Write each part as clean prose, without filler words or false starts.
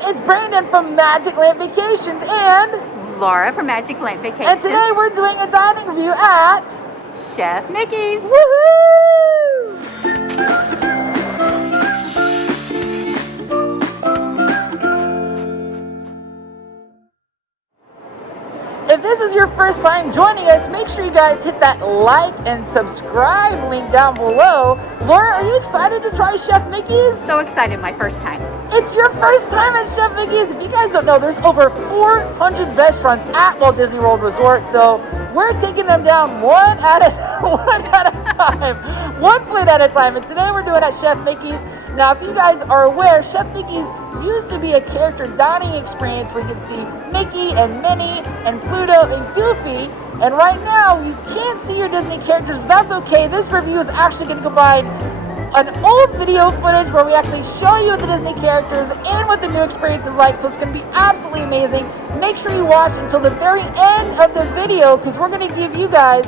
And it's Brandon from Magic Land Vacations and Laura from Magic Land Vacations. And today we're doing a dining review at Chef Mickey's. Woohoo! If this is your first time joining us, make sure you guys hit that like and subscribe link down below. Laura, are you excited to try Chef Mickey's? So excited, my first time. It's your first time at Chef Mickey's. If you guys don't know, there's over 400 restaurants at Walt Disney World Resort, so we're taking them down one at a time, one plate at a time. And today we're doing at Chef Mickey's. Now, if you guys are aware, Chef Mickey's used to be a character dining experience where you can see Mickey and Minnie and Pluto and Goofy. And right now, you can't see your Disney characters, but that's okay. This review is actually going to combine an old video footage where we actually show you the Disney characters and what the new experience is like. So it's going to be absolutely amazing. Make sure you watch until the very end of the video because we're going to give you guys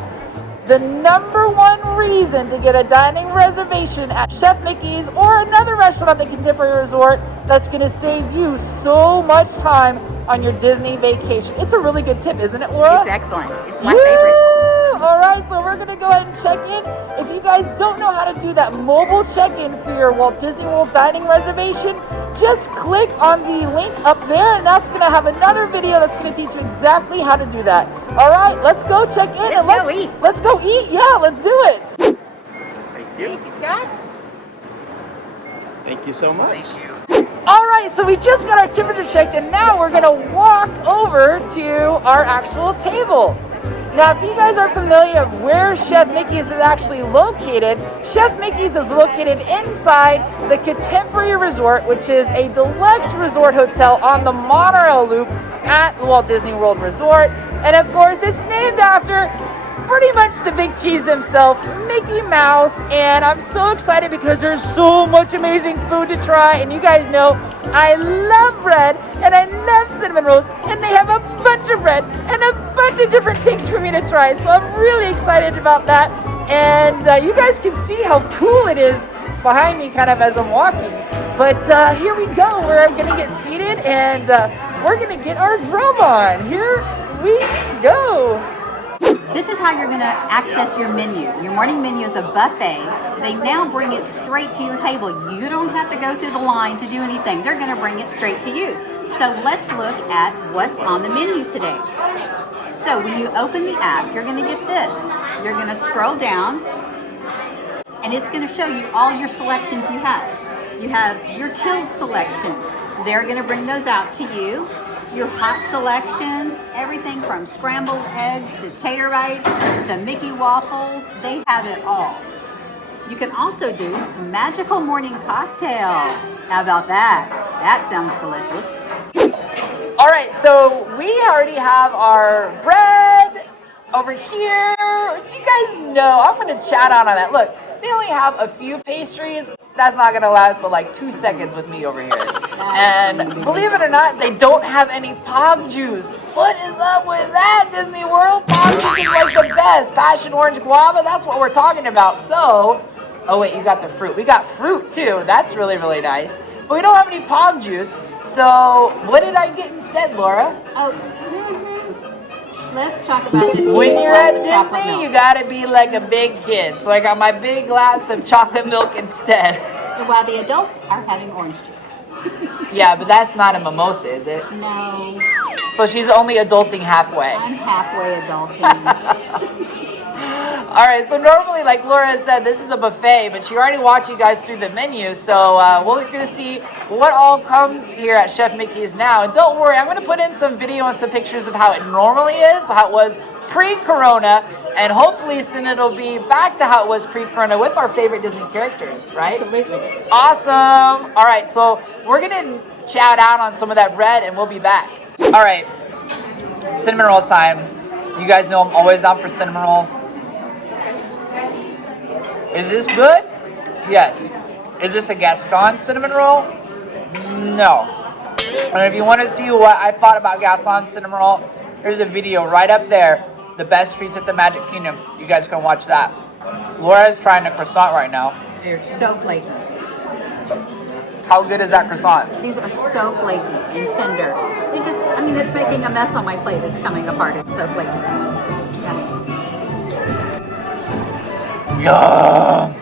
the #1 reason to get a dining reservation at Chef Mickey's or another restaurant at the Contemporary Resort that's going to save you so much time on your Disney vacation. It's a really good tip, isn't it, Laura? It's excellent. It's my favorite. All right, so we're going to go ahead and check in. If you guys don't know how to do that mobile check-in for your Walt Disney World dining reservation, just click on the link up there, and that's going to have another video that's going to teach you exactly how to do that. All right, let's go check in. Let's go eat. Let's go eat. Yeah, let's do it. Thank you. Thank you, Scott. Thank you so much. Thank you. All right, so we just got our temperature checked, and now we're going to walk over to our actual table. Now, if you guys are familiar with where Chef Mickey's is actually located, Chef Mickey's is located inside the Contemporary Resort, which is a deluxe resort hotel on the monorail loop at the Walt Disney World Resort. And of course, it's named after pretty much the big cheese himself, Mickey Mouse. And I'm so excited because there's so much amazing food to try. And you guys know I love bread and I love cinnamon rolls, and they have a bunch of bread and a bunch of different things for me to try. So I'm really excited about that. And you guys can see how cool it is behind me kind of as I'm walking. But here we go. We're going to get seated and we're going to get our grub on. Here we go. This is how you're going to access your menu. Your morning menu is a buffet. They now bring it straight to your table. You don't have to go through the line to do anything. They're going to bring it straight to you. So let's look at what's on the menu today. So when you open the app, you're going to get this. You're going to scroll down, and it's going to show you all your selections you have. You have your chilled selections. They're going to bring those out to you. Your hot selections, everything from scrambled eggs to tater bites to Mickey waffles, they have it all. You can also do magical morning cocktails. How about that? That sounds delicious. All right, so we already have our bread over here. You guys know, I'm gonna chat out on that. Look, they only have a few pastries. That's not gonna last but like 2 seconds with me over here. And believe it or not, they don't have any pog juice. What is up with that, Disney World? Pog juice is like the best. Passion orange guava, that's what we're talking about. So, oh wait, you got the fruit. We got fruit too. That's really, really nice. But we don't have any pog juice. So, what did I get instead, Laura? Let's talk about this. When you're at Disney, you gotta be like a big kid. So I got my big glass of chocolate milk instead. And while the adults are having orange juice. Yeah, but that's not a mimosa, is it? No. So she's only adulting halfway. I'm halfway adulting. All right, so normally, like Laura said, this is a buffet, but she already walked you guys through the menu. So we're going to see what all comes here at Chef Mickey's now. And don't worry, I'm going to put in some video and some pictures of how it normally is, how it was pre-corona, and hopefully soon it'll be back to how it was pre-corona with our favorite Disney characters, right? Absolutely. Awesome. All right, so we're going to chow down on some of that bread, and we'll be back. All right, cinnamon roll time. You guys know I'm always down for cinnamon rolls. Is this good? Yes. Is this a Gaston cinnamon roll? No. And if you want to see what I thought about Gaston cinnamon roll, there's a video right up there. The best treats at the Magic Kingdom. You guys can watch that. Laura's trying a croissant right now. They're so flaky. How good is that croissant? These are so flaky and tender. They just, I mean, it's making a mess on my plate. It's coming apart. It's so flaky. Yummy. Yum!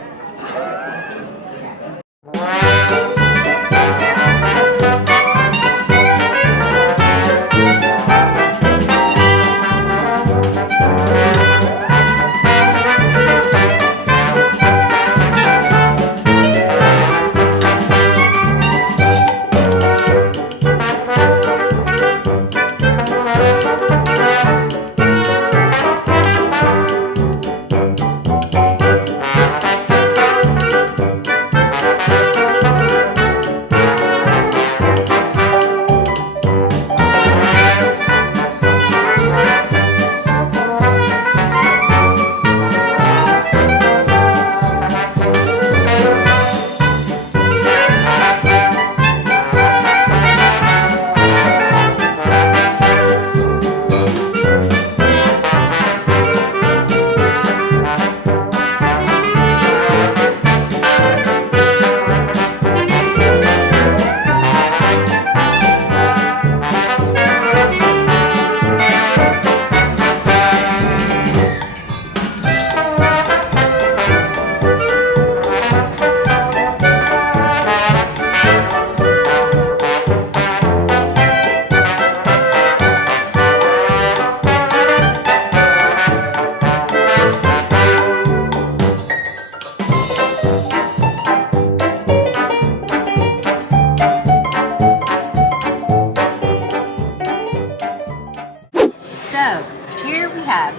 So here we have,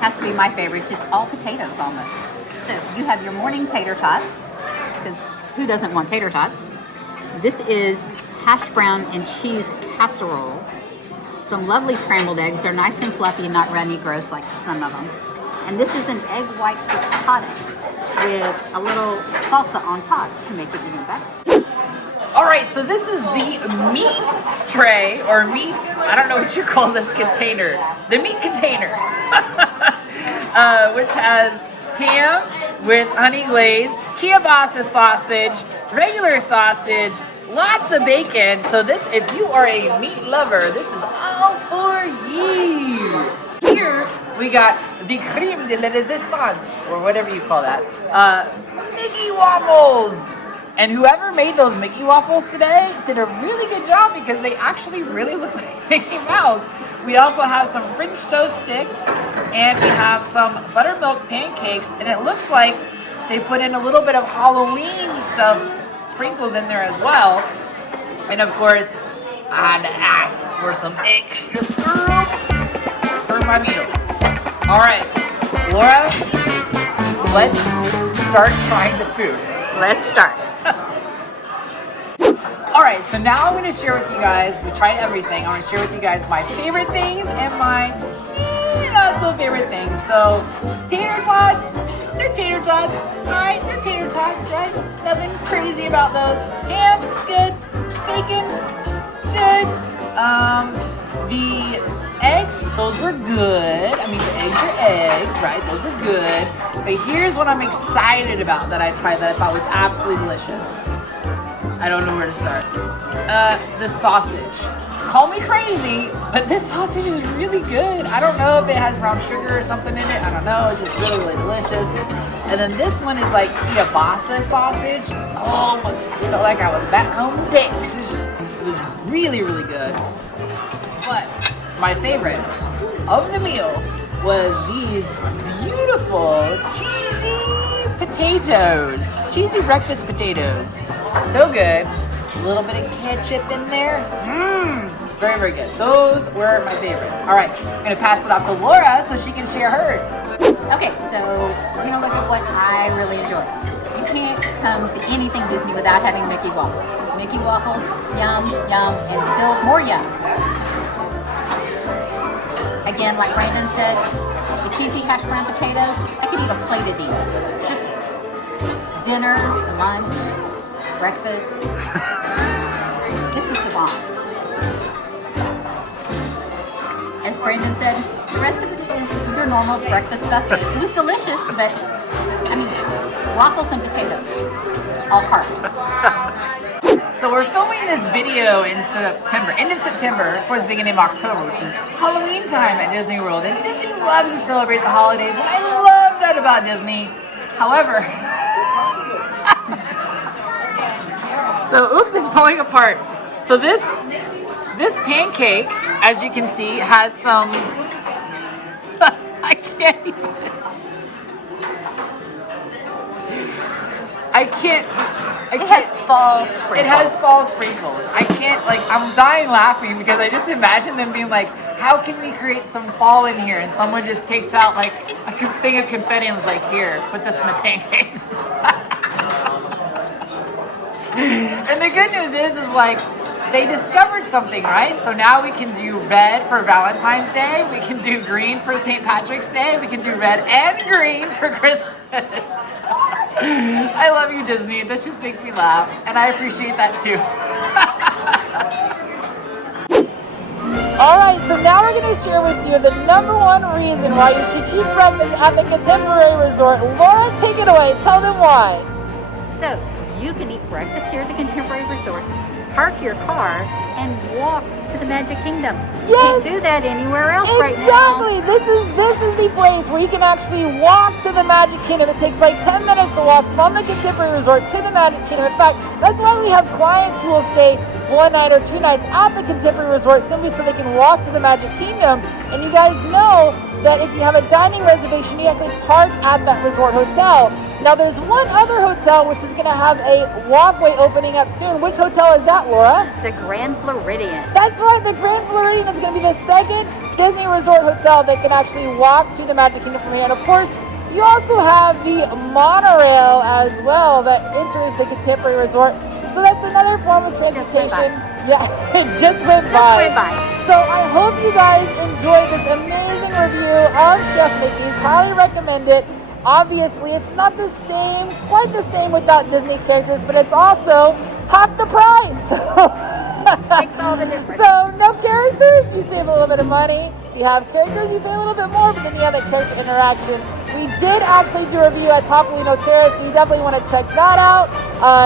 has to be my favorite, it's all potatoes almost. So you have your morning tater tots, because who doesn't want tater tots? This is hash brown and cheese casserole. Some lovely scrambled eggs. They're nice and fluffy and not runny gross like some of them. And this is an egg white frittata with a little salsa on top to make it even better. All right, so this is the meat tray, or meats, I don't know what you call this container. The meat container, which has ham with honey glaze, kielbasa sausage, regular sausage, lots of bacon. So this, if you are a meat lover, this is all for you. Here we got the crème de la résistance, or whatever you call that, Mickey waffles. And whoever made those Mickey waffles today did a really good job because they actually really look like Mickey Mouse. We also have some French toast sticks and we have some buttermilk pancakes, and it looks like they put in a little bit of Halloween stuff, sprinkles in there as well. And of course, I had to ask for some extra syrup for my meal. All right, Laura, let's start trying the food. Let's start. All right, so now I'm going to share with you guys, we tried everything. I'm going to share with you guys my favorite things and my not so favorite things. So, tater tots, they're tater tots, all right? They're tater tots, right? Nothing crazy about those. Ham, good. Bacon, good. The eggs, those were good. I mean, the eggs are eggs, right? Those are good. But here's what I'm excited about that I tried that I thought was absolutely delicious. I don't know where to start. The sausage. Call me crazy, but this sausage is really good. I don't know if it has brown sugar or something in it. I don't know. It's just really, really delicious. And then this one is like kielbasa sausage. Oh my God, I felt like I was back home in Texas. It was really, really good. But my favorite of the meal was these beautiful cheesy potatoes. Cheesy breakfast potatoes. So good. A little bit of ketchup in there. Very, very good. Those were my favorites. All right, I'm gonna pass it off to Laura so she can share hers. Okay, so we're gonna look at what I really enjoy. You can't come to anything Disney without having Mickey waffles. Mickey waffles, yum, yum, and still more yum. Again, like Brandon said, the cheesy hash brown potatoes, I could eat a plate of these. Just dinner, lunch, breakfast. This is the bomb. As Brandon said, the rest of it is your normal breakfast buffet. It was delicious, but I mean, waffles and potatoes, all carbs. So we're filming this video in September, end of September, towards the beginning of October, which is Halloween time at Disney World. And Disney loves to celebrate the holidays, and I love that about Disney. However, so oops, it's falling apart. So this pancake, as you can see, has some, I can't even. It has fall sprinkles. It has fall sprinkles. I can't, like, I'm dying laughing because I just imagine them being like, how can we create some fall in here? And someone just takes out like a thing of confetti and was like, here, put this in the pancakes. And the good news is like, they discovered something, right? So now we can do red for Valentine's Day. We can do green for St. Patrick's Day. We can do red and green for Christmas. I love you, Disney. This just makes me laugh, and I appreciate that too. All right, so now we're going to share with you the #1 reason why you should eat breakfast at the Contemporary Resort. Laura, take it away. Tell them why. So you can eat breakfast here at the Contemporary Resort, park your car, and walk to the Magic Kingdom. You can't do that anywhere else right now. Exactly. This is the place where you can actually walk to the Magic Kingdom. It takes like 10 minutes to walk from the Contemporary Resort to the Magic Kingdom. In fact, that's why we have clients who will stay 1 night or 2 nights at the Contemporary Resort simply so they can walk to the Magic Kingdom. And you guys know that if you have a dining reservation, you actually park at that resort hotel. Now there's one other hotel which is going to have a walkway opening up soon. Which hotel is that, Laura? The Grand Floridian. That's right, the Grand Floridian is going to be the second Disney Resort hotel that can actually walk to the Magic Kingdom from here. And of course, you also have the monorail as well that enters the Contemporary Resort. So that's another form of transportation. Yeah, it just went by. So I hope you guys enjoyed this amazing review of Chef Mickey's. Highly recommend it. Obviously, it's not the same, quite the same without Disney characters, but it's also half the price. Makes all the difference. So, no characters, you save a little bit of money. If you have characters, you pay a little bit more, but then you have that character interaction. We did actually do a review at Topolino Terrace, so you definitely want to check that out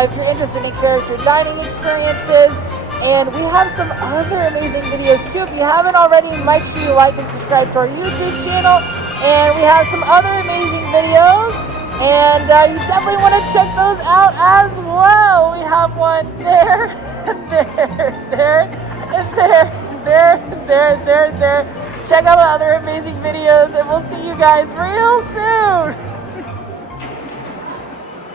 if you're interested in character dining experiences. And we have some other amazing videos too. If you haven't already, make sure you like and subscribe to our YouTube channel. And we have some other amazing videos, and you definitely want to check those out as well. We have one there, and there. Check out our other amazing videos, and we'll see you guys real soon.